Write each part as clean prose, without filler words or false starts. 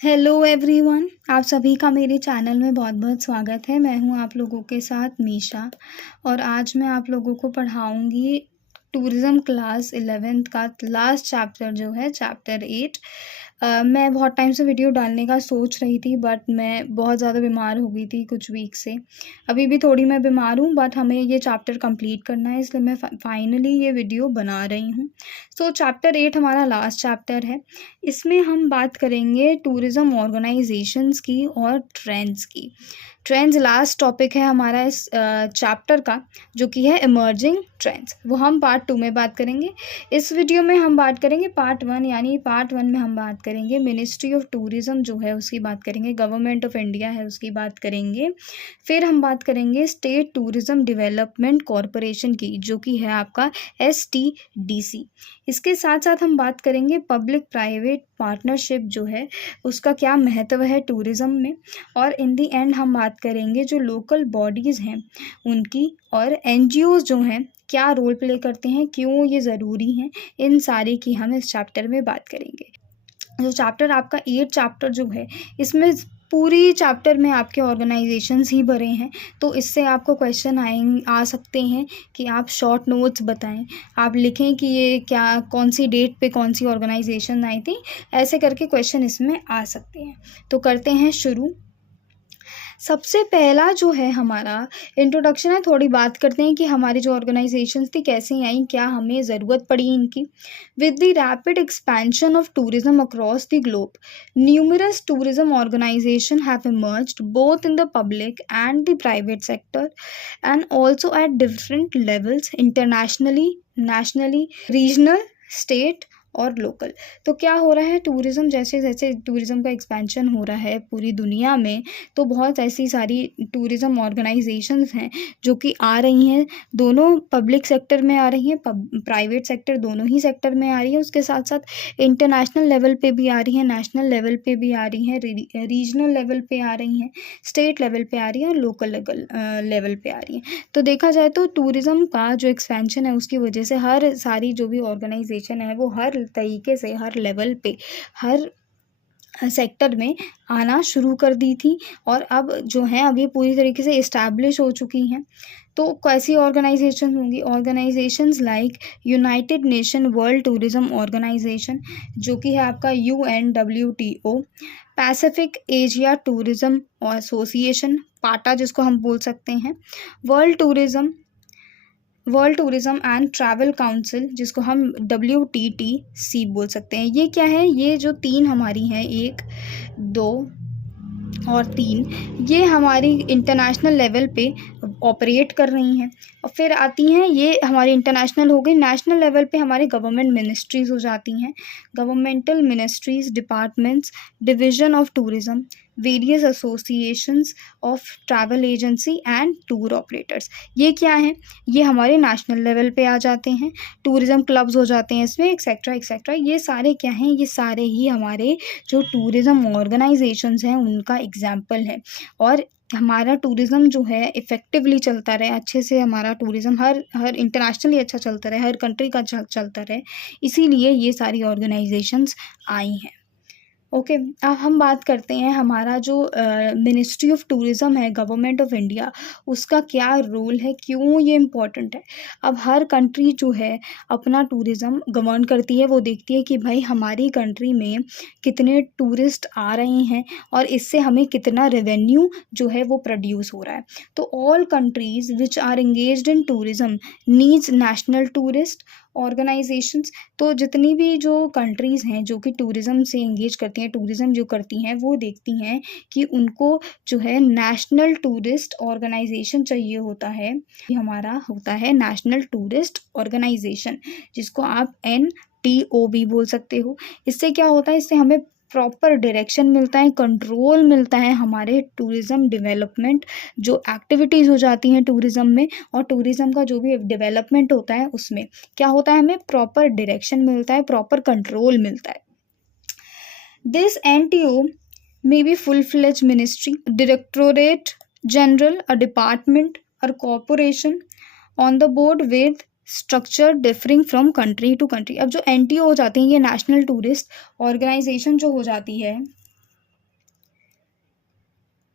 Hello everyone, आप सभी का मेरे चैनल में बहुत बहुत स्वागत है। मैं हूं आप लोगों के साथ मीशा और आज मैं आप लोगों को पढ़ाऊंगी टूरिज़्म क्लास 11th का लास्ट चैप्टर जो है चैप्टर 8। मैं बहुत टाइम से वीडियो डालने का सोच रही थी बट मैं बहुत ज़्यादा बीमार हो गई थी कुछ वीक से। अभी भी थोड़ी मैं बीमार हूँ बट हमें ये चैप्टर कंप्लीट करना है, इसलिए मैं फाइनली ये वीडियो बना रही हूँ। सो चैप्टर 8 हमारा लास्ट चैप्टर है। इसमें हम बात करेंगे टूरिज़्म ऑर्गेनाइजेशंस की और ट्रेंड्स की। ट्रेंड्स लास्ट टॉपिक है हमारा इस चैप्टर का, जो कि है इमर्जिंग ट्रेंड्स। वो हम पार्ट 2 में बात करेंगे। इस वीडियो में हम बात करेंगे पार्ट 1, यानी पार्ट 1 में हम बात करेंगे मिनिस्ट्री ऑफ टूरिज़्म जो है उसकी बात करेंगे, गवर्नमेंट ऑफ इंडिया है उसकी बात करेंगे। फिर हम बात करेंगे स्टेट टूरिज़्म डेवलपमेंट कॉरपोरेशन की, जो कि है आपका STDC। इसके साथ साथ हम बात करेंगे पब्लिक प्राइवेट पार्टनरशिप जो है उसका क्या महत्व है टूरिज़्म में। और इन दी एंड हम बात करेंगे जो लोकल बॉडीज़ हैं उनकी, और NGOs जो हैं क्या रोल प्ले करते हैं, क्यों ये ज़रूरी हैं, इन सारे की हम इस चैप्टर में बात करेंगे। जो चैप्टर आपका 8 चैप्टर जो है इसमें पूरी चैप्टर में आपके ऑर्गेनाइजेशंस ही भरे हैं, तो इससे आपको क्वेश्चन आ सकते हैं कि आप शॉर्ट नोट्स बताएं, आप लिखें कि ये क्या कौन सी डेट पे कौन सी ऑर्गेनाइजेशन आई थी, ऐसे करके क्वेश्चन इसमें आ सकते हैं। तो करते हैं शुरू। सबसे पहला जो है हमारा इंट्रोडक्शन है, थोड़ी बात करते हैं कि हमारी जो ऑर्गेनाइजेशंस थी कैसे आई, क्या हमें ज़रूरत पड़ी इनकी। With the rapid expansion of tourism across the globe, numerous tourism organisation have emerged both in the public and the private sector and also at different levels, internationally, nationally, regional, state और local. तो क्या हो रहा है, tourism जैसे जैसे tourism का expansion हो रहा है पूरी दुनिया में, तो बहुत ऐसी सारी टूरिज़्म ऑर्गेनाइजेशंस हैं जो कि आ रही हैं, दोनों पब्लिक सेक्टर में आ रही हैं, प्राइवेट सेक्टर, दोनों ही सेक्टर में आ रही है। उसके साथ साथ इंटरनेशनल लेवल पे भी आ रही हैं, नेशनल लेवल पे भी आ रही हैं, रीजनल लेवल पे आ रही हैं, स्टेट लेवल पे आ रही हैं और लोकल लेवल पे आ रही हैं। तो देखा जाए तो टूरिज़्म का जो एक्सपेंशन है उसकी वजह से हर सारी जो भी ऑर्गेनाइजेशन है वो हर तरीके से, हर लेवल पे, हर सेक्टर में आना शुरू कर दी थी, और अब जो है अब ये पूरी तरीके से इस्टेब्लिश हो चुकी हैं। तो कैसी ऑर्गेनाइजेशन होंगी, organisations like United Nation World Tourism Organisation, जो कि है आपका UNWTO, Pacific Asia Tourism Association, PATA जिसको हम बोल सकते हैं, World Tourism and Travel Council जिसको हम WTTC बोल सकते हैं। ये क्या है, ये जो 3 हमारी हैं, 1, 2 और 3, ये हमारी इंटरनेशनल लेवल पे ऑपरेट कर रही हैं। और फिर आती हैं, ये हमारी इंटरनेशनल हो गई। नेशनल लेवल पे हमारी गवर्नमेंट मिनिस्ट्रीज़ हो जाती हैं, governmental ministries, departments, division of tourism, various associations of travel agency and tour operators. ये क्या हैं, ये हमारे नेशनल लेवल पे आ जाते हैं, टूरिज़्म क्लब्स हो जाते हैं इसमें, एक्सेट्रा एक्सेट्रा। ये सारे क्या हैं, ये सारे ही हमारे जो टूरिज़्म ऑर्गेनाइजेशंस हैं उनका एग्जाम्पल है। और हमारा टूरिज़्म जो है इफ़ेक्टिवली चलता रहे, अच्छे से हमारा टूरिज़्म हर इंटरनेशनली अच्छा चलता रहे, हर कंट्री का चलता रहे, इसीलिए ये सारी ऑर्गेनाइजेशंस आई हैं। ओके, अब हम बात करते हैं हमारा जो मिनिस्ट्री ऑफ टूरिज़्म है, गवर्नमेंट ऑफ इंडिया, उसका क्या रोल है, क्यों ये इम्पोर्टेंट है। अब हर कंट्री जो है अपना टूरिज़्म गवर्न करती है, वो देखती है कि भाई हमारी कंट्री में कितने टूरिस्ट आ रहे हैं और इससे हमें कितना रेवेन्यू जो है वो प्रोड्यूस हो रहा है। तो all countries which are engaged in tourism needs national tourist organisations. तो जितनी भी जो कंट्रीज़ हैं जो कि टूरिज़्म से एंगेज करती हैं, टूरिज़्म जो करती हैं, वो देखती हैं कि उनको जो है नेशनल टूरिस्ट ऑर्गेनाइजेशन चाहिए होता है। ये हमारा होता है नेशनल टूरिस्ट ऑर्गेनाइजेशन, जिसको आप NTO भी बोल सकते हो। इससे क्या होता है, इससे हमें प्रॉपर डायरेक्शन मिलता है, कंट्रोल मिलता है हमारे टूरिज़्म डेवलपमेंट जो एक्टिविटीज़ हो जाती हैं टूरिज़्म में, और टूरिज़्म का जो भी डेवलपमेंट होता है उसमें क्या होता है, हमें प्रॉपर डायरेक्शन मिलता है, प्रॉपर कंट्रोल मिलता है। This NTO may be full-fledged ministry, directorate general, a department or corporation on the board with structure differing from country to country. अब जो NTO हो जाती हैं, ये नेशनल टूरिस्ट ऑर्गेनाइजेशन जो हो जाती है,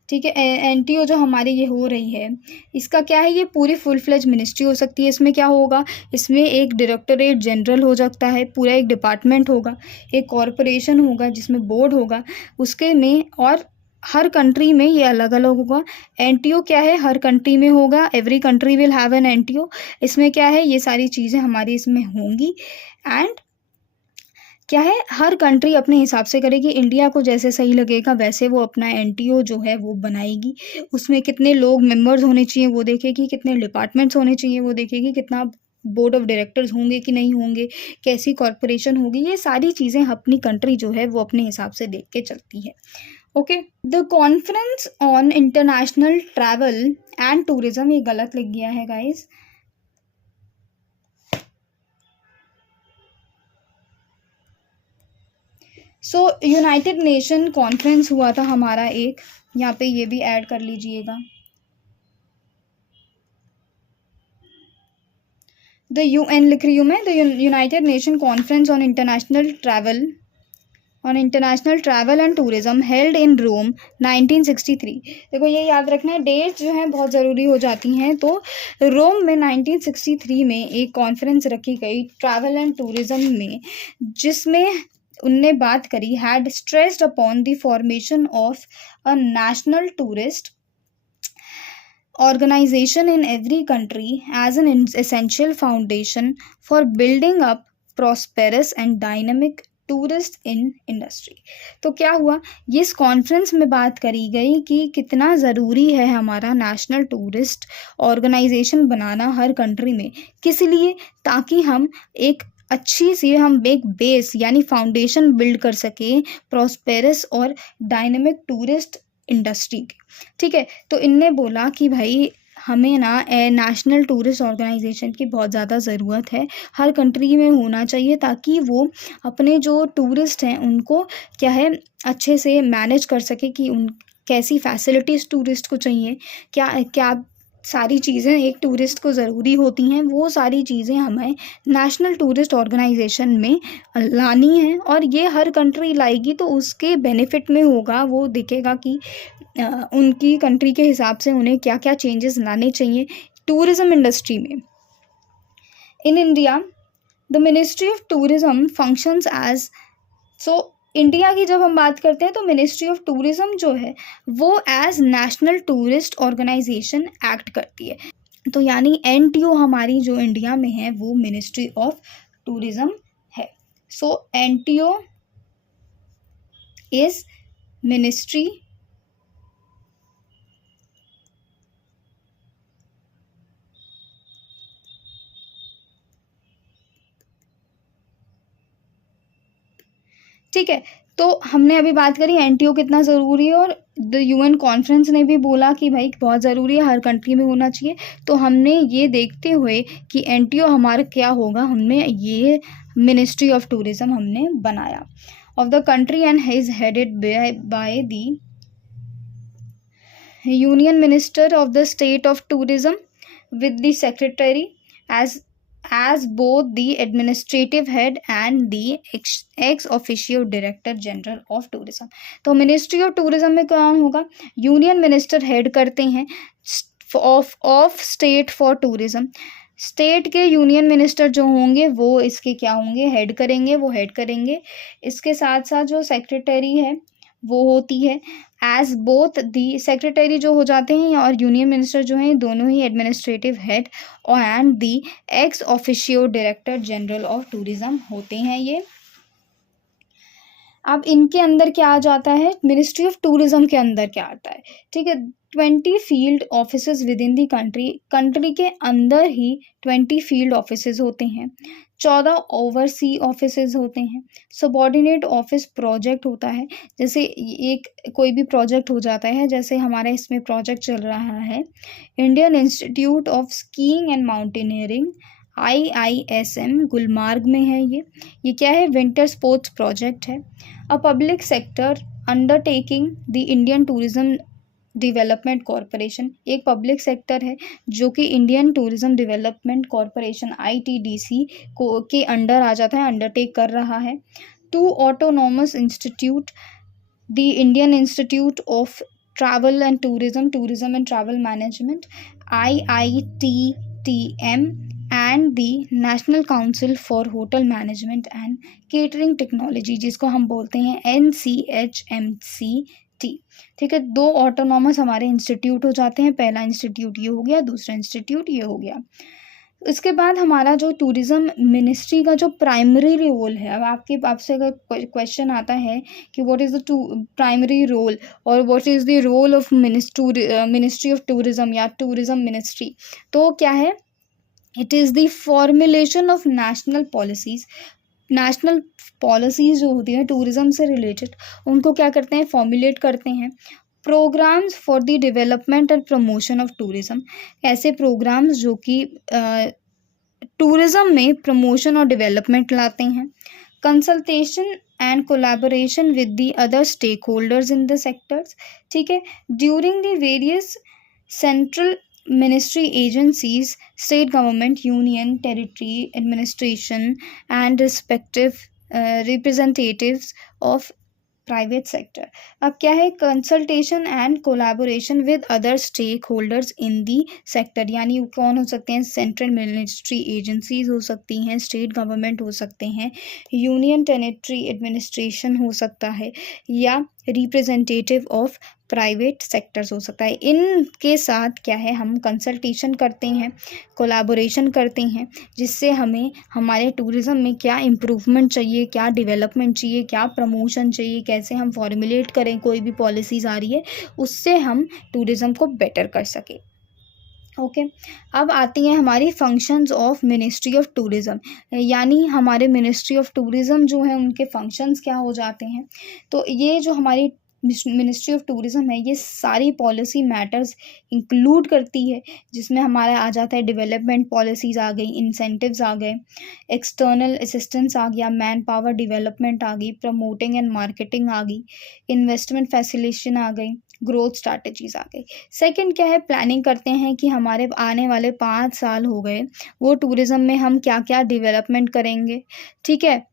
ठीक है। एनटीओ जो हमारी ये हो रही है, इसका क्या है, ये पूरी फुल फ्लेज मिनिस्ट्री हो सकती है। इसमें क्या होगा, इसमें एक डायरेक्टरेट जनरल हो सकता है, पूरा एक डिपार्टमेंट होगा, एक कॉरपोरेशन होगा जिसमें बोर्ड होगा उसके में, और हर कंट्री में ये अलग अलग होगा। एनटीओ क्या है, हर कंट्री में होगा, every country will have an NTO. इसमें क्या है, ये सारी चीज़ें हमारी इसमें होंगी। एंड क्या है, हर कंट्री अपने हिसाब से करेगी, इंडिया को जैसे सही लगेगा वैसे वो अपना एनटीओ जो है वो बनाएगी। उसमें कितने लोग मेंबर्स होने चाहिए वो देखेगी, कितने डिपार्टमेंट्स होने चाहिए वो देखेगी, कितना बोर्ड ऑफ डायरेक्टर्स होंगे कि नहीं होंगे, कैसी कॉरपोरेशन होगी, ये सारी चीज़ें अपनी कंट्री जो है वो अपने हिसाब से देख के चलती है। Okay. The conference on international travel and tourism, ये गलत लिख गया है गाइज। सो यूनाइटेड नेशन कॉन्फ्रेंस हुआ था हमारा एक, यहाँ पे ये भी ऐड कर लीजिएगा। द यूएन लिख रही हूँ मैं, the United Nation conference on international travel and tourism held in Rome 1963। देखो ये याद रखना है, डेट जो है बहुत ज़रूरी हो जाती हैं। तो रोम में 1963 में एक कॉन्फ्रेंस रखी गई ट्रैवल एंड टूरिज्म में, जिसमें उनने बात करी, had stressed upon the formation of a national tourist organization in every country as an essential foundation for building up prosperous and dynamic tourist in industry. तो क्या हुआ, ये इस कॉन्फ्रेंस में बात करी गई कि कितना ज़रूरी है हमारा नेशनल टूरिस्ट ऑर्गेनाइजेशन बनाना हर कंट्री में। किस लिए, ताकि हम एक अच्छी सी हम एक बेस यानी फाउंडेशन बिल्ड कर सकें प्रॉस्पेरस और डायनेमिक टूरिस्ट इंडस्ट्री की। ठीक है, तो इनने बोला कि भाई हमें ना नेशनल टूरिस्ट ऑर्गेनाइजेशन की बहुत ज़्यादा ज़रूरत है, हर कंट्री में होना चाहिए, ताकि वो अपने जो टूरिस्ट हैं उनको क्या है अच्छे से मैनेज कर सके कि उन कैसी फैसिलिटीज़ टूरिस्ट को चाहिए, क्या क्या सारी चीज़ें एक टूरिस्ट को ज़रूरी होती हैं, वो सारी चीज़ें हमें नेशनल टूरिस्ट ऑर्गेनाइजेशन में लानी है। और ये हर कंट्री लाएगी तो उसके बेनिफिट में होगा, वो दिखेगा कि उनकी कंट्री के हिसाब से उन्हें क्या क्या चेंजेस लाने चाहिए टूरिज़्म इंडस्ट्री में। In India the ministry of tourism functions as, so India की जब हम बात करते हैं तो मिनिस्ट्री ऑफ टूरिज़्म जो है वो as national tourist organisation act करती है। तो यानी एनटीओ हमारी जो इंडिया में है वो मिनिस्ट्री ऑफ टूरिज़्म है। सो एनटीओ इज मिनिस्ट्री ठीक है। तो हमने अभी बात करी एनटीओ कितना ज़रूरी है, और द यूएन कॉन्फ्रेंस ने भी बोला कि भाई बहुत ज़रूरी है, हर कंट्री में होना चाहिए। तो हमने ये देखते हुए कि एनटीओ हमारा क्या होगा, हमने ये मिनिस्ट्री ऑफ टूरिज़्म हमने बनाया of the country and is headed by the union minister of the state of tourism with the secretary as both the administrative head and the ex officio director general of tourism। तो ministry of tourism में कौन होगा, union minister head करते हैं of state for tourism. State के union minister जो होंगे वो इसके क्या होंगे, हेड करेंगे, वो हेड करेंगे। इसके साथ साथ जो सेक्रेटरी है वो होती है एज बोथ दी, सेक्रेटरी जो हो जाते हैं और यूनियन मिनिस्टर जो हैं दोनों ही एडमिनिस्ट्रेटिव हेड और and the ex officio director general of tourism होते हैं ये। अब इनके अंदर क्या आ जाता है, मिनिस्ट्री ऑफ टूरिज्म के अंदर क्या आता है, ठीक है, 20 field offices with in the country, country के अंदर ही 20 फील्ड ऑफिसेज होते हैं, 14 ओवरसी ऑफिसेज होते हैं, सबॉर्डिनेट ऑफिस प्रोजेक्ट होता है, जैसे एक कोई भी प्रोजेक्ट हो जाता है, जैसे हमारा इसमें प्रोजेक्ट चल रहा है Indian institute of skiing and mountaineering IISM Gulmarg में है ये क्या है, विंटर स्पोर्ट्स प्रोजेक्ट है। A public sector undertaking the Indian tourism development corporation, एक पब्लिक सेक्टर है जो कि Indian tourism development corporation ITDC को के अंडर आ जाता है, अंडरटेक कर रहा है। 2 autonomous institute, the Indian institute of travel and tourism, tourism and travel management, IITTM, and the national council for hotel management and catering technology, जिसको हम बोलते हैं NCHMCT। ठीक है, 2 ऑटोनॉमस हमारे इंस्टीट्यूट हो जाते हैं, पहला इंस्टीट्यूट ये हो गया, दूसरा इंस्टीट्यूट ये हो गया। इसके बाद हमारा जो टूरिज़्म मिनिस्ट्री का जो प्राइमरी रोल है, अब आपसे अगर क्वेश्चन आता है कि what is the primary role और what is the role of ministry of tourism या टूरिज़्म मिनिस्ट्री, तो क्या है, it is the formulation of national policies. National policies जो होती हैं टूरिज़्म से रिलेटेड, उनको क्या करते हैं, फॉर्मुलेट करते हैं। Programmes for the development and promotion of tourism, ऐसे प्रोग्राम्स जो कि टूरिज़्म में प्रमोशन और डेवलपमेंट लाते हैं। Consultation and collaboration with the other stake holders in the sectors. ठीक है, during the various central ministry agencies, state government, union, territory administration and respective representatives of private sector. अब क्या है, consultation and collaboration with other stake holders in the sector, यानी कौन हो सकते हैं, सेंट्रल मिनिस्ट्री एजेंसीज हो सकती हैं, स्टेट गवर्नमेंट हो सकते हैं, यूनियन टेरिटरी एडमिनिस्ट्रेशन हो सकता है, या रिप्रेजेंटेटिव ऑफ प्राइवेट सेक्टर्स हो सकता है। इनके साथ क्या है, हम कंसल्टेशन करते हैं, कोलैबोरेशन करते हैं, जिससे हमें हमारे टूरिज़्म में क्या इम्प्रूवमेंट चाहिए, क्या डेवलपमेंट चाहिए, क्या प्रमोशन चाहिए, कैसे हम फॉर्मुलेट करें, कोई भी पॉलिसीज़ आ रही है उससे हम टूरिज़्म को बेटर कर सकें। ओके अब आती हैं हमारी functions of ministry of tourism, यानी हमारे मिनिस्ट्री ऑफ टूरिज़्म जो है उनके फंक्शंस क्या हो जाते हैं। तो ये जो हमारी मिनिस्ट्री ऑफ टूरिज़्म है, ये सारी पॉलिसी मैटर्स इंक्लूड करती है, जिसमें हमारा आ जाता है डेवलपमेंट पॉलिसीज़ आ गई, इंसेंटिव्स आ गए, एक्सटर्नल असिस्टेंस आ गया, मैन पावर डेवलपमेंट आ गई, प्रमोटिंग एंड मार्केटिंग आ गई, इन्वेस्टमेंट फैसिलिटेशन आ गई, ग्रोथ स्ट्रैटेजीज आ गई। सेकंड क्या है, प्लानिंग करते हैं कि हमारे आने वाले 5 साल हो गए, वो टूरिज़्म में हम क्या क्या डेवलपमेंट करेंगे। ठीक है,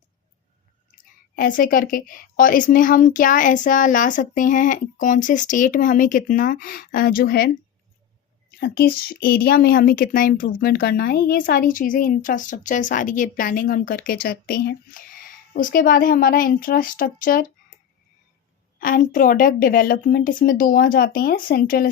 ऐसे करके, और इसमें हम क्या ऐसा ला सकते हैं, कौन से स्टेट में हमें कितना जो है किस एरिया में हमें कितना इम्प्रूवमेंट करना है, ये सारी चीज़ें, इंफ्रास्ट्रक्चर, सारी ये प्लानिंग हम करके चलते हैं। उसके बाद है हमारा इंफ्रास्ट्रक्चर एंड प्रोडक्ट डेवलपमेंट, इसमें 2 आ जाते हैं, central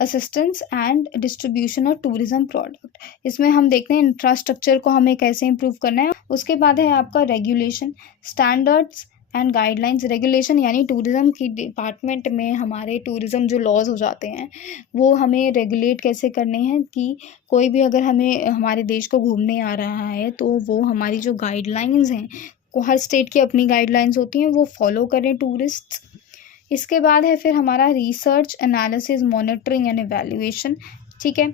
assistance and distribution of tourism product. इसमें हम देखते हैं इंफ्रास्ट्रक्चर को हमें कैसे इंप्रूव करना है। उसके बाद है आपका regulation, standards and guidelines. Regulation यानी टूरिज़्म की डिपार्टमेंट में हमारे टूरिज़्म जो लॉज हो जाते हैं वो हमें रेगुलेट कैसे करने हैं, कि कोई भी अगर हमें हमारे देश को घूमने आ रहा है तो वो हमारी जो गाइडलाइंस हैं, को हर स्टेट की अपनी गाइडलाइंस होती हैं, वो फॉलो करें टूरिस्ट। इसके बाद है फिर हमारा research, analysis, monitoring and evaluation. ठीक है,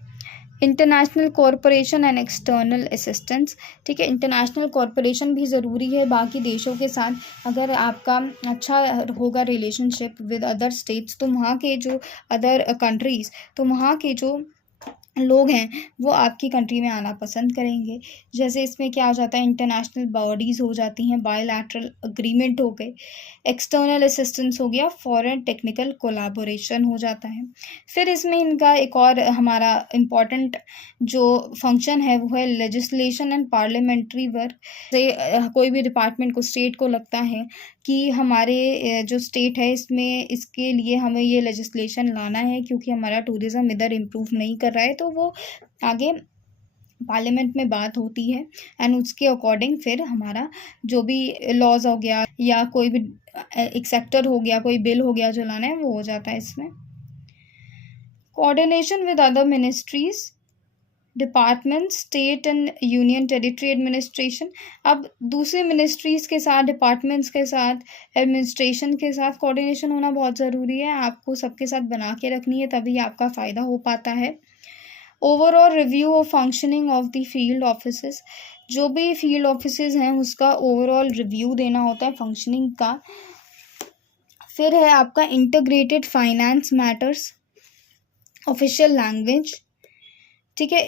international corporation and external assistance. ठीक है, इंटरनेशनल कॉरपोरेशन भी ज़रूरी है बाकी देशों के साथ। अगर आपका अच्छा होगा रिलेशनशिप विद अदर स्टेट्स, तो वहाँ के जो अदर कंट्रीज़, तो वहाँ के जो लोग हैं वो आपकी कंट्री में आना पसंद करेंगे। जैसे इसमें क्या हो जाता है, इंटरनेशनल बॉडीज़ हो जाती हैं, बायलैटरल अग्रीमेंट हो गए, एक्सटर्नल असिस्टेंस हो गया, फॉरेन टेक्निकल कोलैबोरेशन हो जाता है। फिर इसमें इनका एक और हमारा इम्पॉर्टेंट जो फंक्शन है वो है लेजिस्लेशन एंड पार्लियामेंट्री वर्क। से कोई भी डिपार्टमेंट को, स्टेट को लगता है कि हमारे जो स्टेट है इसमें, इसके लिए हमें ये लेजिस्लेशन लाना है क्योंकि हमारा टूरिज़्म इधर इम्प्रूव नहीं कर रहा है, तो वो आगे पार्लियामेंट में बात होती है एंड उसके अकॉर्डिंग फिर हमारा जो भी लॉज हो गया या कोई भी एक सेक्टर हो गया, कोई बिल हो गया जो लाना है, वो हो जाता है इसमें। Coordination with other ministries, department, state and union territory administration. अब दूसरे मिनिस्ट्रीज़ के साथ, डिपार्टमेंट्स के साथ, एडमिनिस्ट्रेशन के साथ कोऑर्डिनेशन होना बहुत ज़रूरी है, आपको सबके साथ बना के रखनी है, तभी आपका फ़ायदा हो पाता है। Overall review of functioning of the field offices, जो भी फील्ड ऑफिसेस हैं उसका ओवरऑल रिव्यू देना होता है फंक्शनिंग का। फिर है आपका integrated finance matters, official language. ठीक है,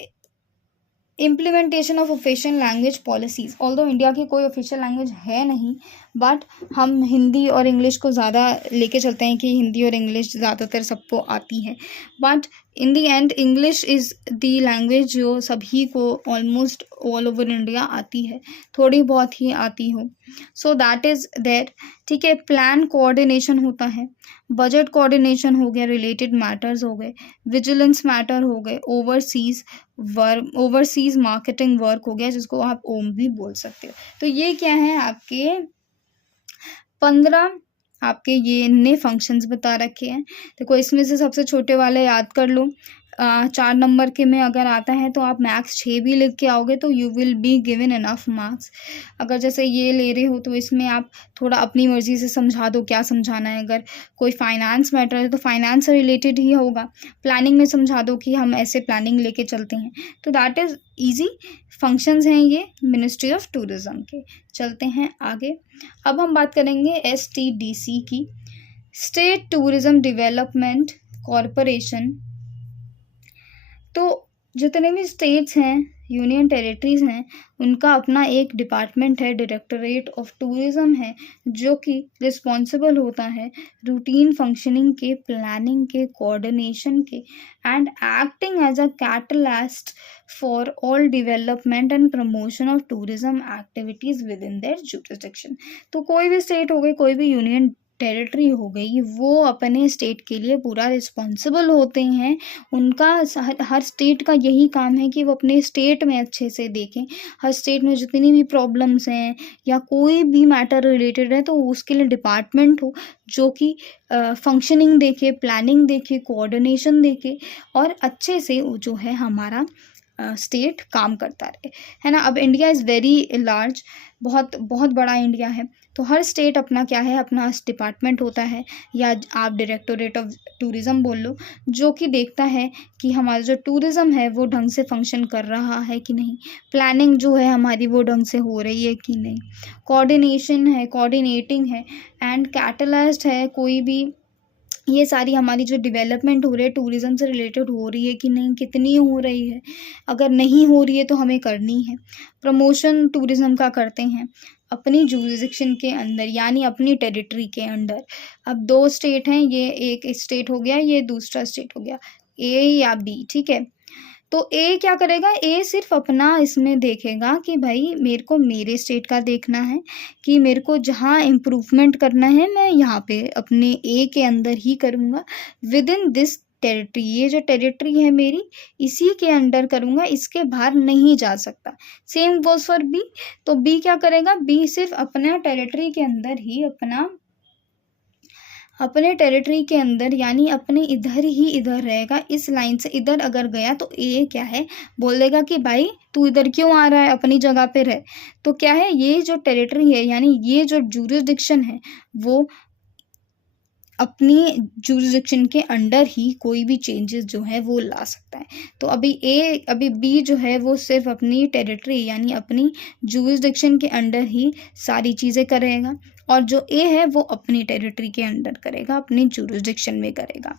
implementation of official language policies. Although India की कोई ऑफिशियल लैंग्वेज है नहीं, बट हम हिंदी और इंग्लिश को ज़्यादा लेके चलते हैं कि हिंदी और इंग्लिश ज़्यादातर सबको आती है, but in the and English is the language जो सभी को ऑलमोस्ट ऑल ओवर इंडिया आती है, थोड़ी बहुत ही आती हो। सो दैट इज़ देयर, ठीक है। प्लान कोऑर्डिनेशन होता है, बजट कोऑर्डिनेशन हो गया, रिलेटेड मैटर्स हो गए, विजिलेंस मैटर हो गए, ओवरसीज मार्केटिंग वर्क हो गया, जिसको आप ओम भी बोल सकते हो। तो ये क्या है, आपके 15 आपके ये इनने फंक्शंस बता रखे हैं। देखो इसमें से सबसे छोटे वाले याद कर लो। 4 नंबर के में अगर आता है तो आप मैक्स 6 भी लिख के आओगे तो you will be given enough marks. अगर जैसे ये ले रहे हो तो इसमें आप थोड़ा अपनी मर्जी से समझा दो क्या समझाना है। अगर कोई फाइनेंस मैटर है तो फाइनेंस से रिलेटेड ही होगा। प्लानिंग में समझा दो कि हम ऐसे प्लानिंग लेके चलते हैं, तो दैट इज़ ईजी। फंक्शंस हैं ये मिनिस्ट्री ऑफ टूरिज्म के। चलते हैं आगे। अब हम बात करेंगे STDC की, स्टेट टूरिज्म डेवलपमेंट कॉरपोरेशन। तो जितने भी स्टेट्स हैं, यूनियन टेरिटरीज़ हैं, उनका अपना एक डिपार्टमेंट है, डायरेक्टरेट ऑफ टूरिज्म है, जो कि रिस्पॉन्सिबल होता है रूटीन फंक्शनिंग के, प्लानिंग के, कोऑर्डिनेशन के and acting as a catalyst for all development and promotion of tourism activities within their jurisdiction. तो कोई भी स्टेट हो गई, कोई भी यूनियन टेरिटरी हो गई, वो अपने स्टेट के लिए पूरा रिस्पॉन्सिबल होते हैं। उनका हर स्टेट का यही काम है कि वो अपने स्टेट में अच्छे से देखें, हर स्टेट में जितनी भी प्रॉब्लम्स हैं या कोई भी मैटर रिलेटेड है तो उसके लिए डिपार्टमेंट हो जो कि फंक्शनिंग देखे, प्लानिंग देखे, कोऑर्डिनेशन देखे और अच्छे से जो है हमारा स्टेट काम करता रहे, है ना। अब इंडिया इज़ वेरी लार्ज, बहुत बहुत बड़ा इंडिया है, तो हर स्टेट अपना क्या है, अपना डिपार्टमेंट होता है या आप डायरेक्टोरेट ऑफ टूरिज़्म बोल लो, जो कि देखता है कि हमारा जो टूरिज़्म है वो ढंग से फंक्शन कर रहा है कि नहीं, प्लानिंग जो है हमारी वो ढंग से हो रही है कि नहीं, कोऑर्डिनेशन है, कोऑर्डिनेटिंग है एंड कैटलाइज्ड है, कोई भी ये सारी हमारी जो डेवलपमेंट हो रही है टूरिज़्म से रिलेटेड हो रही है कि नहीं, कितनी हो रही है, अगर नहीं हो रही है तो हमें करनी है। प्रमोशन टूरिज़्म का करते हैं अपनी जुरिसडिक्शन के अंदर, यानी अपनी टेरिटरी के अंदर। अब 2 स्टेट हैं, ये एक स्टेट हो गया, ये दूसरा स्टेट हो गया, A या B, ठीक है। तो ए क्या करेगा, ए सिर्फ अपना इसमें देखेगा कि भाई मेरे को मेरे स्टेट का देखना है कि मेरे को जहाँ इम्प्रूवमेंट करना है मैं यहाँ पे अपने ए के अंदर ही करूँगा, विद इन दिस टेरिटरी। ये जो टेरिटरी है मेरी इसी के अंडर करूँगा, इसके बाहर नहीं जा सकता। Same goes for B. तो बी क्या करेगा, बी सिर्फ अपना टेरिटरी के अंदर ही अपने टेरिटरी के अंदर यानी अपने इधर ही इधर रहेगा, इस लाइन से इधर अगर गया तो ए क्या है, बोल देगा कि भाई तू इधर क्यों आ रहा है, अपनी जगह पे रह। तो क्या है, ये जो टेरिटरी है यानी ये जो जुरिसडिक्शन है वो अपनी जुरिसडिक्शन के अंडर ही कोई भी चेंजेस जो है वो ला सकता है। तो अभी बी जो है वो सिर्फ अपनी टेरिटरी यानी अपनी जुरिसडिक्शन के अंडर ही सारी चीज़ें करेगा, और जो ए है वो अपनी टेरिटरी के अंडर करेगा, अपनी जुरिसडिक्शन में करेगा।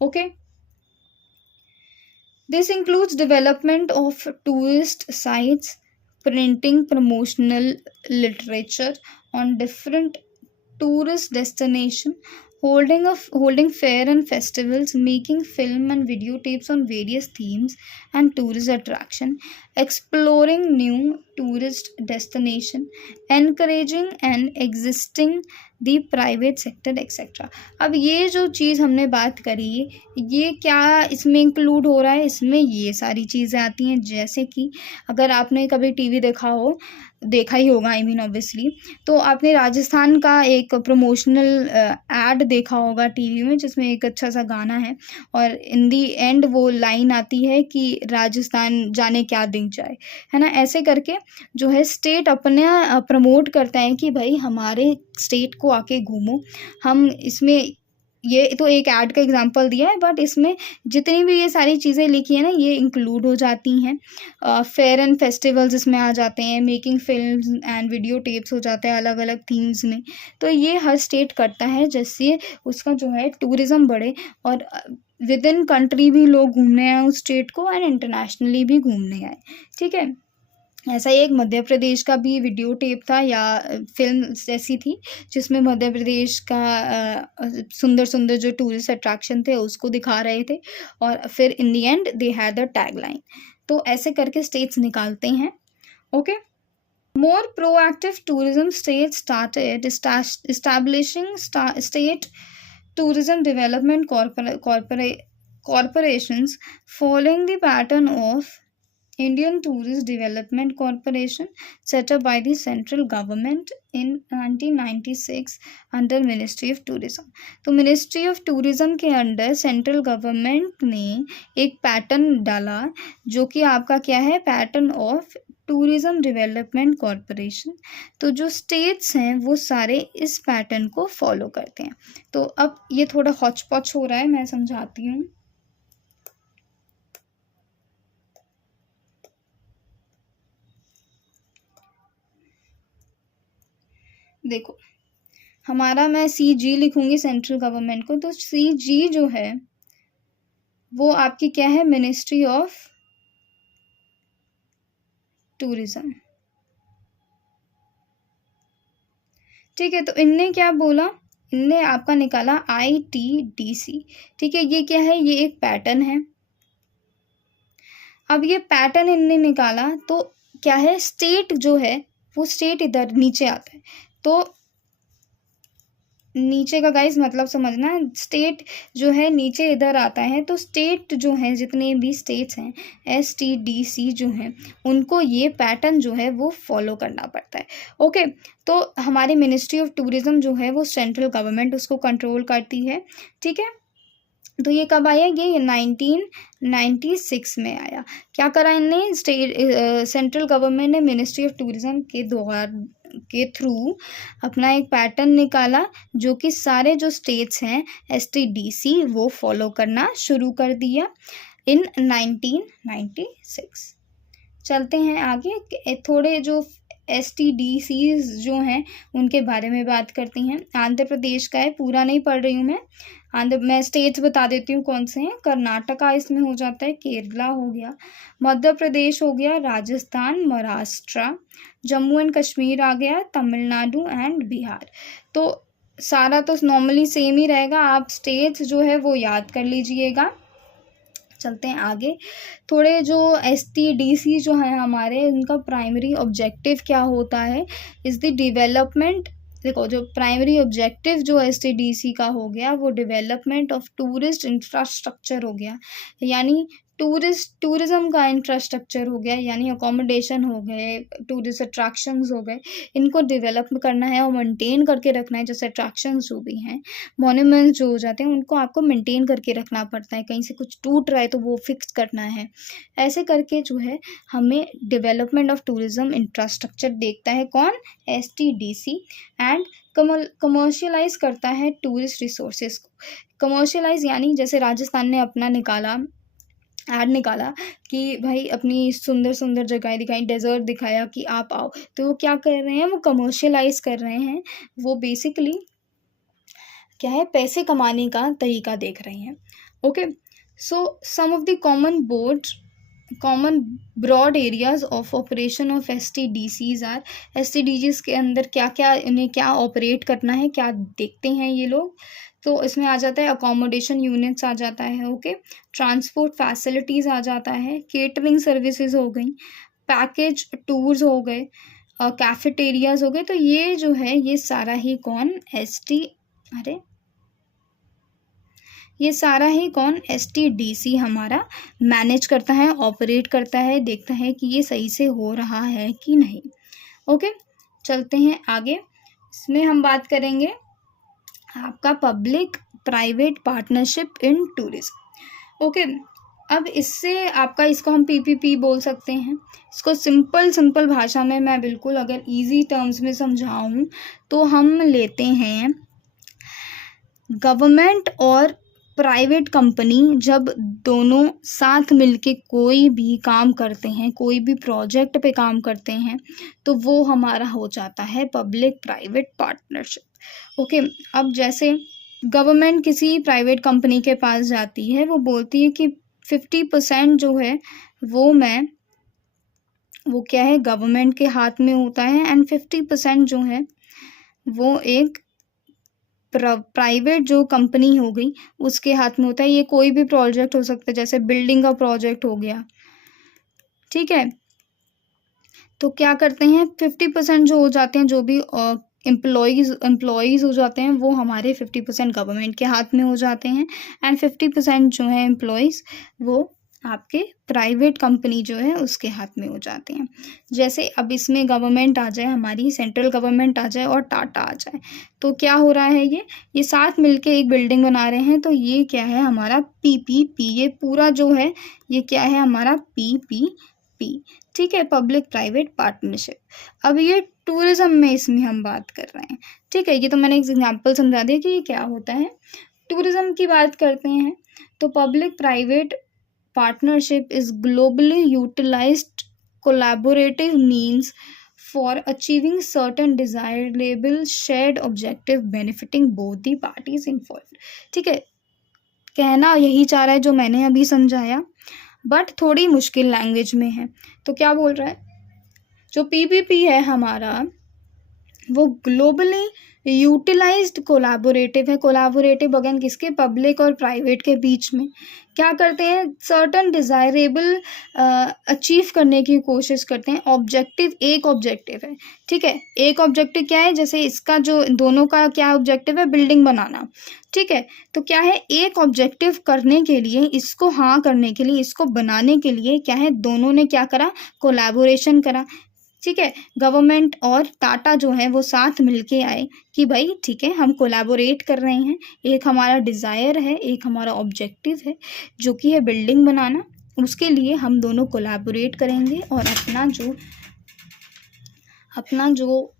Okay, this includes development of tourist sites, printing promotional literature on different tourist destination, holding fair and festivals, making film and videotapes on various themes and tourist attraction, exploring new tourist destination, encouraging and existing the private sector etc. अब ये जो चीज़ हमने बात करी ये क्या इसमें include हो रहा है, इसमें ये सारी चीज़ें आती हैं। जैसे कि अगर आपने कभी टीवी देखा ही होगा, आई मीन ऑब्वियसली, तो आपने राजस्थान का एक प्रमोशनल एड देखा होगा टीवी में, जिसमें एक अच्छा सा गाना है और इन दी एंड वो लाइन आती है कि राजस्थान जाने क्या दिन जाए, है ना। ऐसे करके जो है स्टेट अपने प्रमोट करता है कि भाई हमारे स्टेट को आके घूमो। हम इसमें ये तो एक ऐड का एग्जांपल दिया है, बट इसमें जितनी भी ये सारी चीज़ें लिखी है ना ये इंक्लूड हो जाती हैं। फेयर एंड फेस्टिवल्स इसमें आ जाते हैं, making film and video tapes हो जाते हैं अलग अलग थीम्स में। तो ये हर स्टेट करता है जिससे उसका जो है टूरिज़्म बढ़े और विद इन कंट्री भी लोग घूमने आए उस स्टेट को एंड इंटरनेशनली भी घूमने आए, ठीक है। ऐसा ही एक मध्य प्रदेश का भी वीडियो टेप था या फिल्म जैसी थी, जिसमें मध्य प्रदेश का सुंदर सुंदर जो टूरिस्ट अट्रैक्शन थे उसको दिखा रहे थे, और फिर in the end they had the tagline. तो ऐसे करके स्टेट्स निकालते हैं, okay. More proactive tourism states started establishing state tourism development corporations following the pattern of Indian Tourist Development Corporation set up by the central government in 1996 under Ministry of Tourism। तो Ministry of Tourism के under central government ने एक pattern डाला जो कि आपका क्या है, pattern of tourism development corporation. तो जो स्टेट्स हैं वो सारे इस पैटर्न को फॉलो करते हैं। तो अब ये थोड़ा हौच पौच हो रहा है, मैं समझाती हूँ। देखो, हमारा मैं CG लिखूंगी सेंट्रल गवर्नमेंट को, तो CG जो है वो आपकी क्या है, मिनिस्ट्री ऑफ टूरिज्म, ठीक है। तो इनने क्या बोला, इनने आपका निकाला ITDC, ठीक है। ये क्या है, ये एक पैटर्न है। अब ये पैटर्न इनने निकाला तो क्या है, स्टेट जो है वो स्टेट इधर नीचे आता है। तो नीचे का गाइस मतलब समझना, स्टेट जो है नीचे इधर आता है। तो स्टेट जो है, जितने भी स्टेट्स हैं STDC जो हैं, उनको ये पैटर्न जो है वो फॉलो करना पड़ता है, ओके। तो हमारी मिनिस्ट्री ऑफ टूरिज्म जो है वो सेंट्रल गवर्नमेंट उसको कंट्रोल करती है, ठीक है। तो ये कब आया, ये 1996 में आया। क्या करा इनने, सेंट्रल गवर्नमेंट ने मिनिस्ट्री ऑफ टूरिज्म के थ्रू अपना एक पैटर्न निकाला जो कि सारे जो स्टेट्स हैं STDC वो फॉलो करना शुरू कर दिया इन 1996। चलते हैं आगे, थोड़े जो STDCs जो हैं उनके बारे में बात करती हैं। आंध्र प्रदेश का है, पूरा नहीं पढ़ रही हूँ मैं स्टेट्स बता देती हूँ कौन से हैं। कर्नाटका इसमें हो जाता है, केरला हो गया, मध्य प्रदेश हो गया, राजस्थान, महाराष्ट्र, जम्मू एंड कश्मीर आ गया, तमिलनाडु एंड बिहार। तो सारा तो नॉर्मली सेम ही रहेगा, आप स्टेट्स जो है वो याद कर लीजिएगा। चलते हैं आगे, थोड़े जो STDC जो है हमारे, उनका प्राइमरी ऑब्जेक्टिव क्या होता है, इज़ द डेवलपमेंट। देखो, जो प्राइमरी ऑब्जेक्टिव जो STDC का हो गया वो डेवलपमेंट ऑफ टूरिस्ट इंफ्रास्ट्रक्चर हो गया, यानी टूरिज्म का इंफ्रास्ट्रक्चर हो गया, यानी अकोमोडेशन हो गए, टूरिस्ट अट्रैक्शंस हो गए, इनको डेवलप करना है और मेंटेन करके रखना है। जैसे अट्रैक्शंस जो भी हैं, मॉन्यूमेंट्स जो हो जाते हैं, उनको आपको मेंटेन करके रखना पड़ता है। कहीं से कुछ टूट रहा है तो वो फिक्स करना है। ऐसे करके जो है हमें डेवलपमेंट ऑफ टूरिज्म इंफ्रास्ट्रक्चर देखता है कौन, STDC। एंड कमर्शियलाइज करता है टूरिस्ट रिसोर्सेज को। कमर्शियलाइज यानी जैसे राजस्थान ने अपना ऐड निकाला कि भाई अपनी सुंदर सुंदर जगहें दिखाई, डेजर्ट दिखाया कि आप आओ, तो वो क्या कर रहे हैं, वो कमर्शियलाइज कर रहे हैं। वो बेसिकली क्या है, पैसे कमाने का तरीका देख रहे हैं, okay. So some of the common broad areas of operation of STDCs are, STDCs के अंदर क्या क्या, इन्हें क्या ऑपरेट करना है, क्या देखते हैं ये लोग। तो इसमें आ जाता है अकोमोडेशन यूनिट्स आ जाता है, ओके, ट्रांसपोर्ट फैसिलिटीज़ आ जाता है, केटरिंग सर्विसेज हो गई, पैकेज टूर्स हो गए, कैफेटेरियाज हो गए। तो ये जो है ये सारा ही कौन, ये सारा ही कौन, STDC हमारा मैनेज करता है, ऑपरेट करता है, देखता है कि ये सही से हो रहा है कि नहीं, ओके। चलते हैं आगे, इसमें हम बात करेंगे आपका public private partnership in tourism, okay. अब इससे आपका, इसको हम PPP बोल सकते हैं। इसको सिंपल भाषा में मैं बिल्कुल अगर इजी टर्म्स में समझाऊं तो हम लेते हैं गवर्नमेंट और प्राइवेट कंपनी जब दोनों साथ मिलके कोई भी काम करते हैं, कोई भी प्रोजेक्ट पे काम करते हैं, तो वो हमारा हो जाता है पब्लिक प्राइवेट पार्टनरशिप, ओके। अब जैसे गवर्नमेंट किसी प्राइवेट कंपनी के पास जाती है, वो बोलती है कि 50% जो है वो क्या है, गवर्नमेंट के हाथ में होता है, एंड 50% जो है वो एक प्राइवेट जो कंपनी हो गई उसके हाथ में होता है। ये कोई भी प्रोजेक्ट हो सकता है, जैसे बिल्डिंग का प्रोजेक्ट हो गया, ठीक है। तो क्या करते हैं, 50% जो हो जाते हैं, जो भी एम्प्लॉयज़ हो जाते हैं, वो हमारे 50% गवर्नमेंट के हाथ में हो जाते हैं, एंड 50% जो है एम्प्लॉयज़ वो आपके प्राइवेट कंपनी जो है उसके हाथ में हो जाते हैं। जैसे अब इसमें गवर्नमेंट आ जाए, हमारी सेंट्रल गवर्नमेंट आ जाए और टाटा आ जाए, तो क्या हो रहा है, ये साथ मिलके एक बिल्डिंग बना रहे हैं। तो ये क्या है, हमारा पीपीपी, ये पूरा जो है ये क्या है, हमारा पीपीपी, ठीक है, पब्लिक प्राइवेट पार्टनरशिप। अब ये टूरिज्म में इसमें हम बात कर रहे हैं, ठीक है। ये तो मैंने एक एग्जांपल समझा दिया कि ये क्या होता है। टूरिज्म की बात करते हैं तो public private partnership is globally utilized collaborative means for achieving certain desirable shared objective benefiting both the parties involved, ठीक है। कहना यही चाह रहा है जो मैंने अभी समझाया, बट थोड़ी मुश्किल लैंग्वेज में है। तो क्या बोल रहा है, जो पीपीपी है हमारा वो ग्लोबली यूटिलाइज्ड कोलैबोरेटिव है। कोलैबोरेटिव अगेन किसके, पब्लिक और प्राइवेट के बीच में। क्या करते हैं, सर्टन डिज़ायरेबल अचीव करने की कोशिश करते हैं। ऑब्जेक्टिव, एक ऑब्जेक्टिव है, ठीक है। एक ऑब्जेक्टिव क्या है, जैसे इसका जो दोनों का क्या ऑब्जेक्टिव है, बिल्डिंग बनाना, ठीक है। तो क्या है, एक ऑब्जेक्टिव करने के लिए, इसको हाँ करने के लिए, इसको बनाने के लिए क्या है, दोनों ने क्या करा, कोलैबोरेशन करा, ठीक है। गवर्नमेंट और टाटा जो है वो साथ मिलके आए कि भाई ठीक है, हम कोलैबोरेट कर रहे हैं, एक हमारा डिज़ायर है, एक हमारा ऑब्जेक्टिव है जो कि है बिल्डिंग बनाना, उसके लिए हम दोनों कोलैबोरेट करेंगे और अपना जो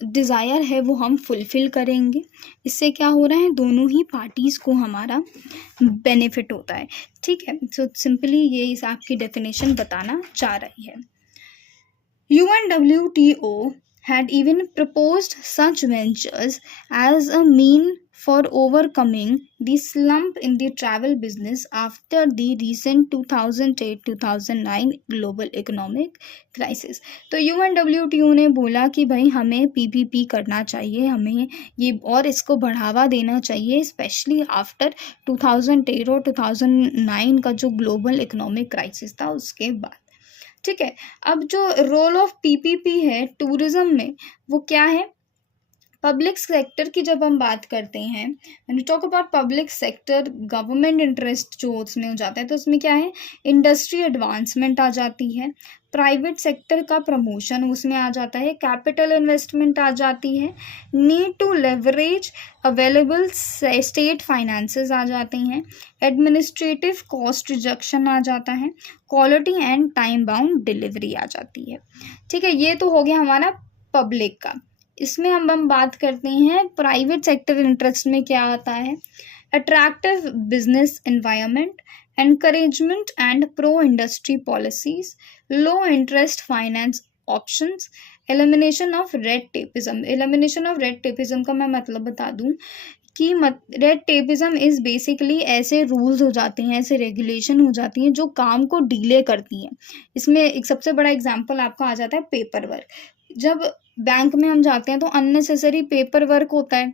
डिज़ायर है वो हम फुलफ़िल करेंगे। इससे क्या हो रहा है, दोनों ही पार्टीज़ को हमारा बेनिफिट होता है, ठीक है। सो सिंपली ये इस आपकी डेफिनेशन बताना चाह रही है। UNWTO had even proposed such ventures as a mean for overcoming the slump in the travel business after the recent 2008-2009 global economic crisis। तो UNWTO ने बोला कि भाई हमें PPP करना चाहिए, हमें ये और इसको बढ़ावा देना चाहिए, स्पेशली आफ्टर 2008 और 2009 का जो ग्लोबल इकोनॉमिक क्राइसिस था उसके बाद, ठीक है। अब जो रोल ऑफ पीपीपी है टूरिज्म में वो क्या है, पब्लिक सेक्टर की जब हम बात करते हैं, when we talk about public sector, government interest जो उसमें हो जाता है, तो उसमें क्या है, इंडस्ट्री एडवांसमेंट आ जाती है, प्राइवेट सेक्टर का प्रमोशन उसमें आ जाता है, कैपिटल इन्वेस्टमेंट आ जाती है, need to leverage available state finances आ जाते हैं, एडमिनिस्ट्रेटिव कॉस्ट रिडक्शन आ जाता है, quality and time bound delivery आ जाती है, ठीक है। ये तो हो गया हमारा पब्लिक का। इसमें हम बात करते हैं प्राइवेट सेक्टर इंटरेस्ट में क्या आता है, attractive business environment, encouragement and pro-industry policies, low interest finance options, elimination of red tapeism। elimination of red tapeism का मैं मतलब बता दूं कि रेड टेपिज्म इज़ बेसिकली ऐसे रूल्स हो जाते हैं, ऐसे रेगुलेशन हो जाती हैं जो काम को डिले करती हैं। इसमें एक सबसे बड़ा एग्जांपल आपका आ जाता है पेपर वर्क। जब बैंक में हम जाते हैं तो अननेसेसरी पेपर वर्क होता है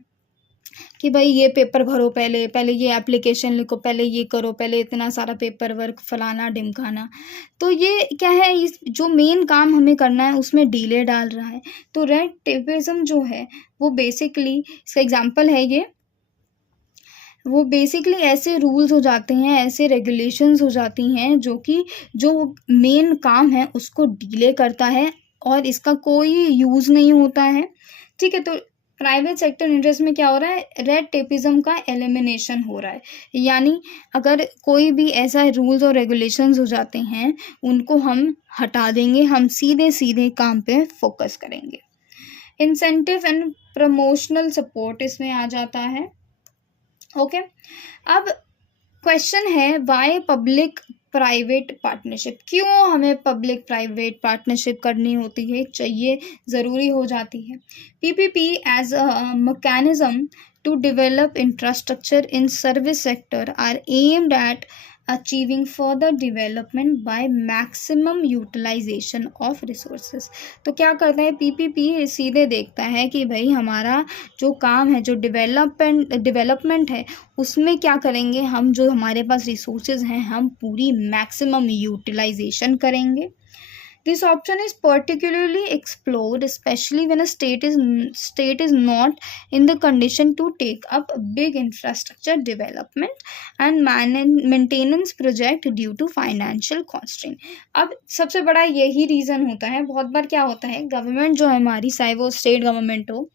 कि भाई ये पेपर भरो, पहले ये एप्लीकेशन लिखो, पहले ये करो, पहले इतना सारा पेपर वर्क, फलाना ढिमकाना। तो ये क्या है, इस जो मेन काम हमें करना है उसमें डिले डाल रहा है। तो रेड टेपिज्म जो है वो बेसिकली, इसका एग्जांपल है ये, वो बेसिकली ऐसे रूल्स हो जाते हैं, ऐसे रेगुलेशंस हो जाती हैं जो कि जो मेन काम है उसको डिले करता है और इसका कोई यूज़ नहीं होता है, ठीक है। तो प्राइवेट सेक्टर इंटरेस्ट में क्या हो रहा है, रेड टेपिज्म का एलिमिनेशन हो रहा है, यानी अगर कोई भी ऐसा रूल्स और रेगुलेशंस हो जाते हैं उनको हम हटा देंगे, हम सीधे सीधे काम पे फोकस करेंगे। इंसेंटिव एंड प्रमोशनल सपोर्ट इसमें आ जाता है, ओके। अब क्वेश्चन है, वाई पब्लिक प्राइवेट पार्टनरशिप। क्यों हमें पब्लिक प्राइवेट पार्टनरशिप करनी होती है, चाहिए, ज़रूरी हो जाती है? PPP as a mechanism to develop infrastructure in service sector are aimed at achieving further development by maximum utilization of resources। तो क्या करता है पीपीपी? सीधे देखता है कि भाई हमारा जो काम है, जो डेवलपमेंट है, उसमें क्या करेंगे हम, जो हमारे पास रिसोर्सेज हैं हम पूरी मैक्सिमम यूटिलाइजेशन करेंगे। This option is particularly explored especially when a state is not in the condition to take up big infrastructure development and maintenance project due to financial constraint। अब सबसे बड़ा यही रीज़न होता है, बहुत बार क्या होता है, गवर्नमेंट जो है हमारी, चाहे वो स्टेट गवर्नमेंट हो,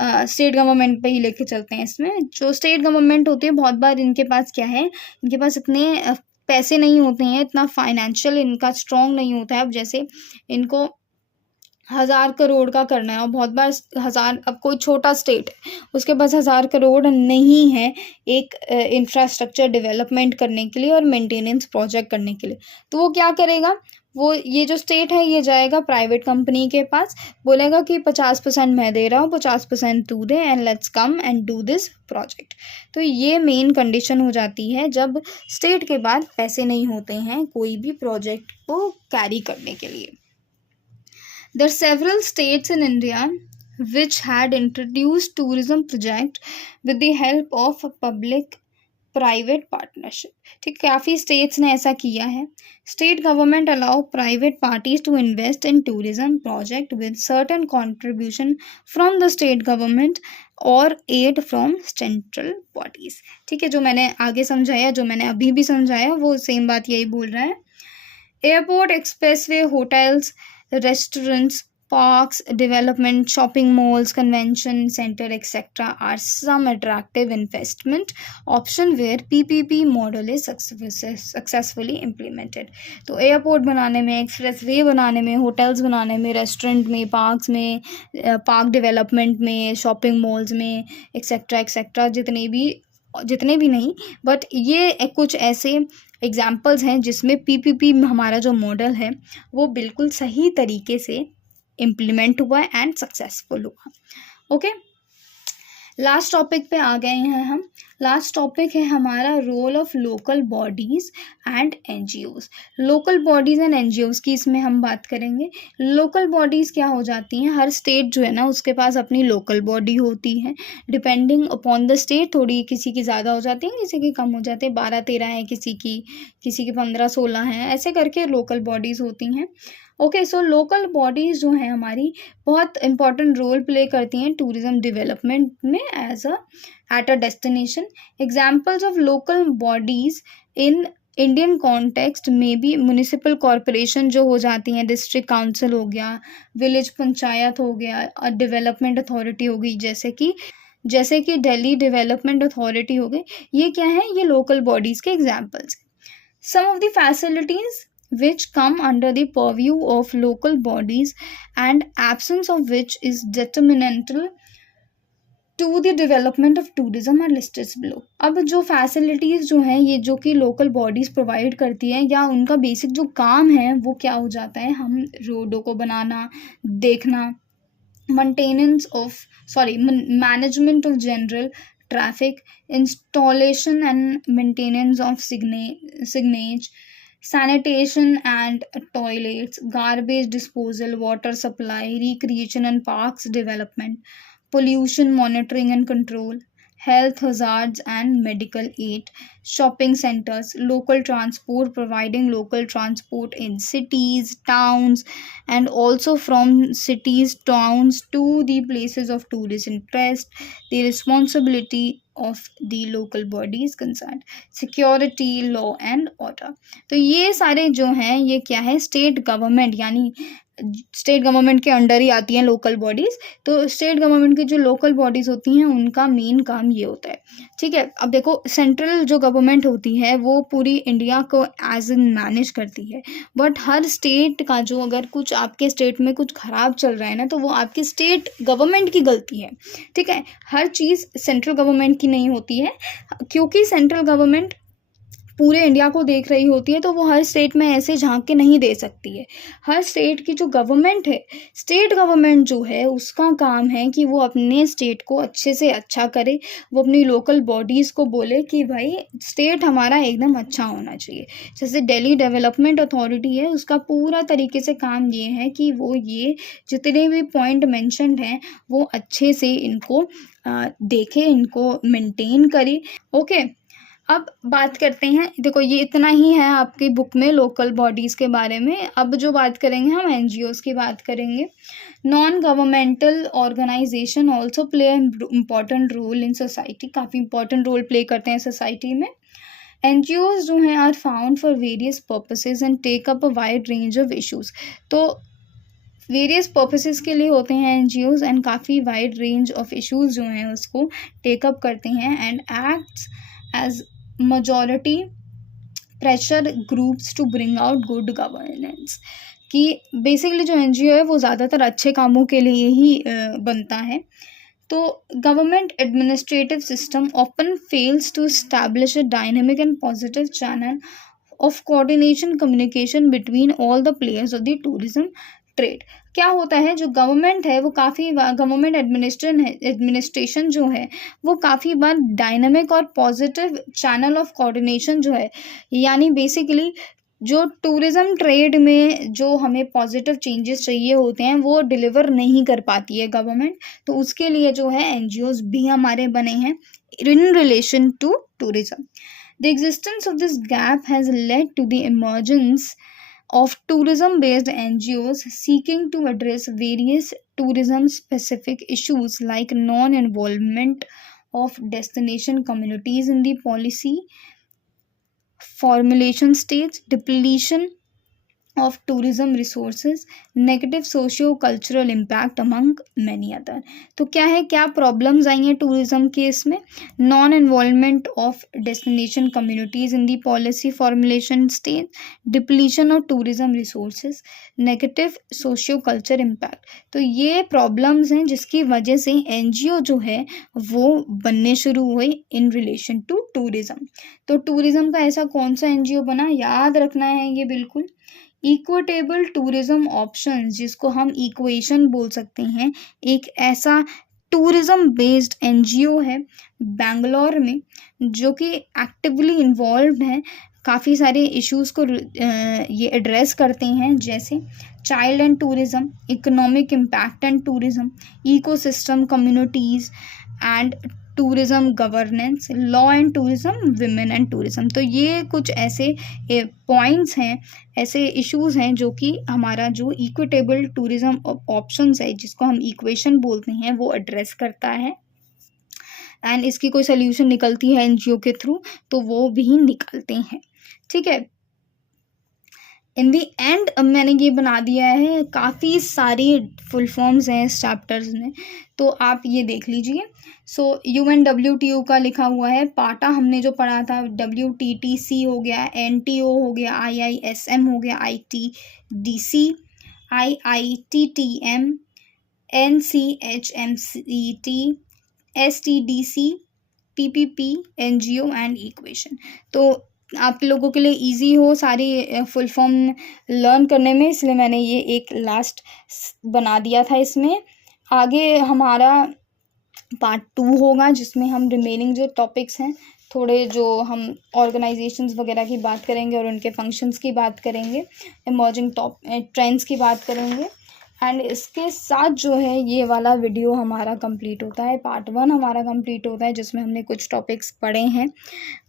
स्टेट गवर्नमेंट पे ही लेके चलते हैं, इसमें जो स्टेट गवर्नमेंट होती है बहुत बार इनके पास क्या है, इनके पास इतने पैसे नहीं होते हैं, इतना फाइनेंशियल इनका स्ट्रॉन्ग नहीं होता है। अब जैसे इनको 1000 करोड़ का करना है और बहुत बार अब कोई छोटा स्टेट है उसके पास 1000 करोड़ नहीं है एक इंफ्रास्ट्रक्चर डेवलपमेंट करने के लिए और मेंटेनेंस प्रोजेक्ट करने के लिए, तो वो क्या करेगा, वो ये जो स्टेट है ये जाएगा प्राइवेट कंपनी के पास, बोलेगा कि 50% मैं दे रहा हूँ, 50% तू दे, and let's come and do this project. तो ये मेन कंडीशन हो जाती है जब स्टेट के पास पैसे नहीं होते हैं कोई भी प्रोजेक्ट को कैरी करने के लिए। There are several states in India which had introduced tourism project with the help of public private partnership। ठीक, काफ़ी states ने ऐसा किया है। State government allow private parties to invest in tourism project with certain contribution from the state government और aid from central bodies। ठीक है, जो मैंने आगे समझाया, जो मैंने अभी भी समझाया, वो सेम बात यही बोल रहा है। Airport, expressway, hotels, restaurants, parks, development, shopping malls, convention center, etc. are some attractive investment option where PPP model is successfully implemented। तो एयरपोर्ट बनाने में, एक्सप्रेसवे बनाने में, होटल्स बनाने में, रेस्टोरेंट में, पार्क्स में, पार्क डेवलपमेंट में, शॉपिंग मॉल्स में, एक्सेट्रा जितने भी नहीं, बट ये कुछ ऐसे एग्जाम्पल्स हैं जिसमें पीपीपी हमारा जो मॉडल है वो बिल्कुल सही तरीके से इम्प्लीमेंट हुआ एंड सक्सेसफुल हुआ। ओके, लास्ट टॉपिक पे आ गए हैं हम। लास्ट टॉपिक है हमारा role of local bodies and NGOs. Local bodies and NGOs की इसमें हम बात करेंगे। लोकल बॉडीज़ क्या हो जाती हैं, हर स्टेट जो है ना उसके पास अपनी लोकल बॉडी होती है, डिपेंडिंग अपॉन द स्टेट, थोड़ी किसी की ज़्यादा हो जाती है, किसी की कम हो जाती है, 12-13 है किसी की 15-16 हैं, ऐसे करके लोकल बॉडीज़ होती हैं। ओके, सो लोकल बॉडीज़ जो हैं हमारी बहुत इंपॉर्टेंट रोल प्ले करती हैं टूरिज़्म डेवलपमेंट में at a destination. Examples of local bodies in Indian context में भी म्यूनिसिपल कॉरपोरेशन जो हो जाती हैं, डिस्ट्रिक्ट काउंसिल हो गया, विलेज पंचायत हो गया, और डेवलपमेंट अथॉरिटी हो गई, जैसे कि दिल्ली डेवलपमेंट अथॉरिटी हो गई। ये क्या है, ये लोकल बॉडीज़ के examples. Some of the facilities which come under the purview of local bodies and absence of which is detrimental to the development of tourism are listed below। अब जो facilities जो हैं ये जो कि लोकल बॉडीज़ प्रोवाइड करती हैं या उनका बेसिक जो काम है वो क्या हो जाता है, हम रोडों को बनाना, देखना, management of general traffic, installation and maintenance of signage, sanitation and toilets, garbage disposal, water supply, recreation and parks development, pollution monitoring and control, health hazards and medical aid, shopping centers, local transport, providing local transport in cities, towns, and also from cities, towns to the places of tourist interest, the responsibility of the local bodies concerned, security, law and order। तो ये सारे जो हैं ये क्या है, state government, यानी state government के अंडर ही आती हैं लोकल बॉडीज़। तो स्टेट गवर्नमेंट की जो लोकल बॉडीज़ होती हैं उनका मेन काम ये होता है। ठीक है, अब देखो सेंट्रल जो गवर्नमेंट होती है वो पूरी इंडिया को एज इन मैनेज करती है, बट हर स्टेट का जो, अगर कुछ आपके स्टेट में कुछ ख़राब चल रहा है ना तो वो आपकी स्टेट गवर्नमेंट की गलती है। ठीक है, हर चीज़ सेंट्रल गवर्नमेंट की नहीं होती है, क्योंकि सेंट्रल गवर्नमेंट पूरे इंडिया को देख रही होती है, तो वो हर स्टेट में ऐसे झांक के नहीं दे सकती है। हर स्टेट की जो गवर्नमेंट है, स्टेट गवर्नमेंट जो है, उसका काम है कि वो अपने स्टेट को अच्छे से अच्छा करे। वो अपनी लोकल बॉडीज़ को बोले कि भाई स्टेट हमारा एकदम अच्छा होना चाहिए। जैसे दिल्ली डेवलपमेंट अथॉरिटी है, उसका पूरा तरीके से काम ये है कि वो ये जितने भी पॉइंट मेंशन्ड हैं वो अच्छे से इनको देखे, इनको मेंटेन करे। ओके, अब बात करते हैं, देखो ये इतना ही है आपकी बुक में लोकल बॉडीज़ के बारे में। अब जो बात करेंगे हम एनजीओज़ की बात करेंगे। Non governmental organisation also play important role in society, काफ़ी इंपॉर्टेंट रोल प्ले करते हैं सोसाइटी में। एनजीओज़ जो हैं are found for various purposes and take up a wide range of issues. तो वेरियस पर्पसेस के लिए होते हैं एनजीओज़ एंड काफ़ी वाइड रेंज ऑफ इश्यूज़ जो हैं उसको टेकअप करते हैं and acts as majority pressure groups to bring out good governance। कि बेसिकली जो एनजीओ है वो ज़्यादातर अच्छे कामों के लिए ही बनता है। तो government administrative system often fails to establish a dynamic and positive channel of coordination communication between all the players of the tourism trade. क्या होता है, जो गवर्नमेंट है वो काफ़ी गवर्नमेंट एडमिनिस्ट्रेशन जो है वो काफ़ी बार डायनामिक और पॉजिटिव चैनल ऑफ कोऑर्डिनेशन जो है, यानी बेसिकली जो टूरिज़्म ट्रेड में जो हमें पॉजिटिव चेंजेस चाहिए होते हैं वो डिलीवर नहीं कर पाती है गवर्नमेंट। तो उसके लिए जो है एनजीओज़ भी हमारे बने हैं in relation to tourism. The existence of this gap has led to the emergence of tourism-based NGOs seeking to address various tourism-specific issues like non-involvement of destination communities in the policy formulation stage, depletion of tourism resources, negative socio-cultural impact among many other। तो क्या है, क्या problems आई हैं tourism के इसमें? Non involvement of destination communities in the policy formulation stage, depletion of tourism resources, negative socio culture impact. तो ये problems हैं जिसकी वजह से एनजीओ जो है वो बनने शुरू हुए इन रिलेशन टू टूरिज़्म। तो टूरिज़्म का ऐसा कौन सा एनजीओ बना, याद रखना है ये बिल्कुल। इक्विटेबल टूरिज़्म ऑप्शंस, जिसको हम इक्वेशन बोल सकते हैं, एक ऐसा टूरिज़्म बेस्ड एनजीओ है बेंगलोर में जो कि एक्टिवली इन्वॉल्व है, काफ़ी सारे इश्यूज़ को ये एड्रेस करते हैं, जैसे child and tourism, economic impact and tourism, ecosystem communities and tourism governance, law and tourism, women and tourism. तो ये कुछ ऐसे पॉइंट्स हैं, ऐसे इश्यूज़ हैं जो कि हमारा जो इक्विटेबल टूरिज़्म ऑप्शंस है, जिसको हम इक्वेशन बोलते हैं, वो एड्रेस करता है एंड इसकी कोई सोल्यूशन निकलती है एनजीओ के थ्रू तो वो भी निकलते हैं। ठीक है, इन दी एंड मैंने ये बना दिया है, काफ़ी सारी फुल फॉर्म्स हैं इस चैप्टर्स में, तो आप ये देख लीजिए। सो UNWTO का लिखा हुआ है, पाटा हमने जो पढ़ा था, WTTC हो गया, NTO हो गया, IISM हो गया, ITDC, IITTM, NCHMCT, STDC, PPP, NGO and equation. तो आप लोगों के लिए इजी हो सारी फुल फॉर्म लर्न करने में, इसलिए मैंने ये एक लास्ट बना दिया था। इसमें आगे हमारा पार्ट 2 होगा जिसमें हम रिमेनिंग जो टॉपिक्स हैं, थोड़े जो हम ऑर्गेनाइजेशंस वगैरह की बात करेंगे और उनके फंक्शंस की बात करेंगे, इमर्जिंग ट्रेंड्स की बात करेंगे। एंड इसके साथ जो है ये वाला वीडियो हमारा कंप्लीट होता है, पार्ट 1 हमारा कंप्लीट होता है, जिसमें हमने कुछ टॉपिक्स पढ़े हैं।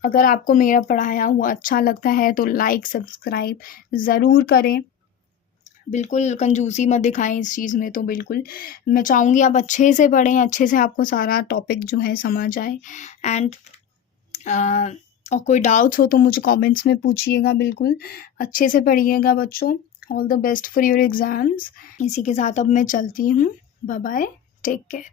अगर आपको मेरा पढ़ाया हुआ अच्छा लगता है तो लाइक सब्सक्राइब ज़रूर करें, बिल्कुल कंजूसी मत दिखाएं इस चीज़ में। तो बिल्कुल मैं चाहूँगी आप अच्छे से पढ़ें, अच्छे से आपको सारा टॉपिक जो है समझ आए। एंड और कोई डाउट्स हो तो मुझे कमेंट्स में पूछिएगा, बिल्कुल अच्छे से पढ़िएगा बच्चों। All the best for your exams. इसी के साथ अब मैं चलती हूँ, बाय बाय, टेक केयर।